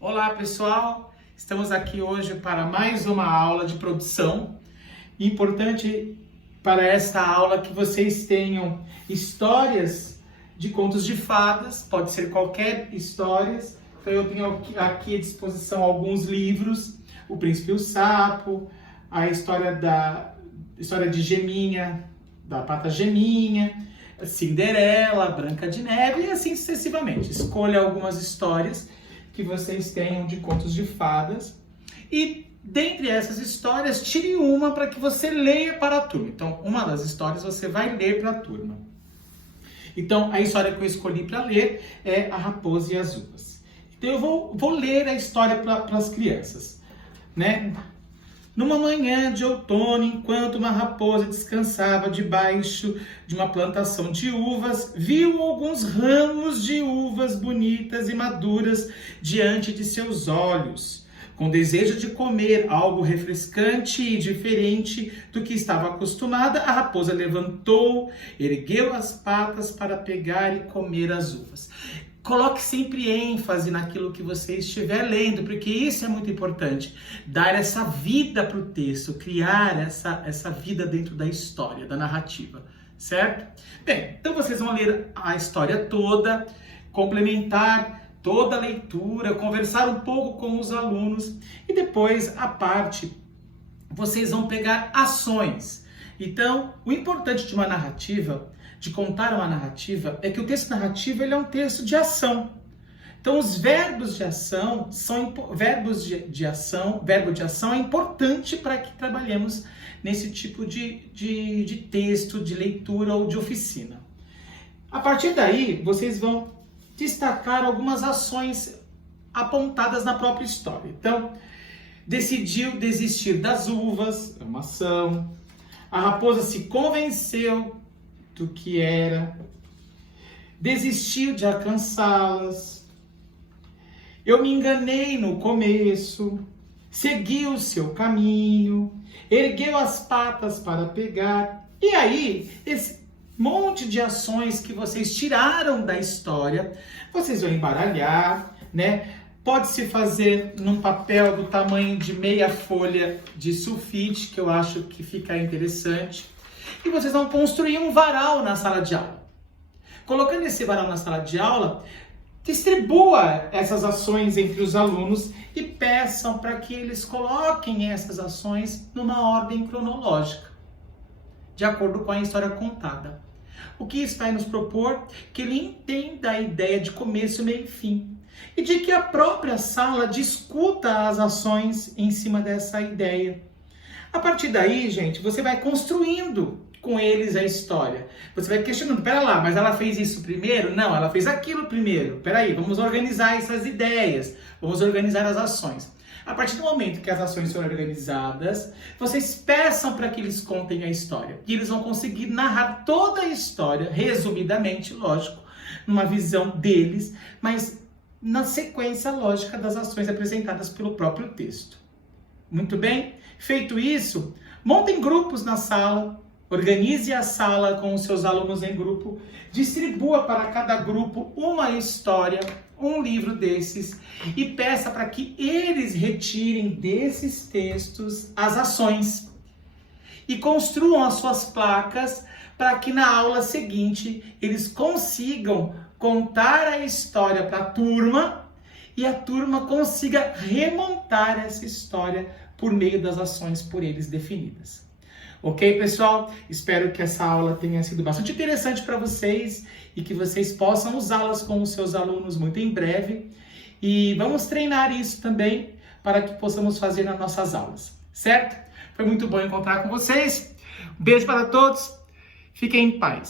Olá pessoal, estamos aqui hoje para mais uma aula de produção. Importante para esta aula que vocês tenham histórias de contos de fadas, pode ser qualquer história. Então eu tenho aqui à disposição alguns livros, O Príncipe e o Sapo, a história de Geminha, da Pata Geminha, Cinderela, Branca de Neve e assim sucessivamente. Escolha algumas histórias que vocês tenham de contos de fadas e dentre essas histórias tire uma para que você leia para a turma. Então, uma das histórias você vai ler para a turma. Então, a história que eu escolhi para ler é A Raposa e as Uvas. Então, eu vou ler a história para as crianças, né? Numa manhã de outono, enquanto uma raposa descansava debaixo de uma plantação de uvas, viu alguns ramos de uvas bonitas e maduras diante de seus olhos. Com desejo de comer algo refrescante e diferente do que estava acostumada, a raposa levantou, ergueu as patas para pegar e comer as uvas. Coloque sempre ênfase naquilo que você estiver lendo, porque isso é muito importante. Dar essa vida para o texto, criar essa vida dentro da história, da narrativa, certo? Bem, então vocês vão ler a história toda, complementar toda a leitura, conversar um pouco com os alunos e depois, à parte, vocês vão pegar ações. Então, o importante de uma narrativa, de contar uma narrativa, é que o texto narrativo ele é um texto de ação. Então, os verbos de ação verbo de ação é importante para que trabalhemos nesse tipo de texto, de leitura ou de oficina. A partir daí, vocês vão destacar algumas ações apontadas na própria história. Então, decidiu desistir das uvas, é uma ação. A raposa se convenceu do que era, desistiu de alcançá-las. Eu me enganei no começo, segui o seu caminho, ergueu as patas para pegar. E aí, esse monte de ações que vocês tiraram da história, vocês vão embaralhar, né? Pode-se fazer num papel do tamanho de meia folha de sulfite, que eu acho que fica interessante. E vocês vão construir um varal na sala de aula. Colocando esse varal na sala de aula, distribua essas ações entre os alunos e peçam para que eles coloquem essas ações numa ordem cronológica, de acordo com a história contada. O que isso vai nos propor? Que ele entenda a ideia de começo, meio e fim. E de que a própria sala discuta as ações em cima dessa ideia. A partir daí, gente, você vai construindo com eles a história. Você vai questionando, pera lá, mas ela fez isso primeiro? Não, ela fez aquilo primeiro. Peraí, vamos organizar essas ideias, vamos organizar as ações. A partir do momento que as ações forem organizadas, vocês peçam para que eles contem a história. E eles vão conseguir narrar toda a história, resumidamente, lógico, numa visão deles, mas na sequência lógica das ações apresentadas pelo próprio texto. Muito bem? Feito isso, montem grupos na sala, organize a sala com os seus alunos em grupo, distribua para cada grupo uma história, um livro desses e peça para que eles retirem desses textos as ações e construam as suas placas para que na aula seguinte eles consigam contar a história para a turma e a turma consiga remontar essa história por meio das ações por eles definidas. Ok, pessoal? Espero que essa aula tenha sido bastante interessante para vocês e que vocês possam usá-las com os seus alunos muito em breve. E vamos treinar isso também para que possamos fazer nas nossas aulas, certo? Foi muito bom encontrar com vocês. Um beijo para todos. Fiquem em paz.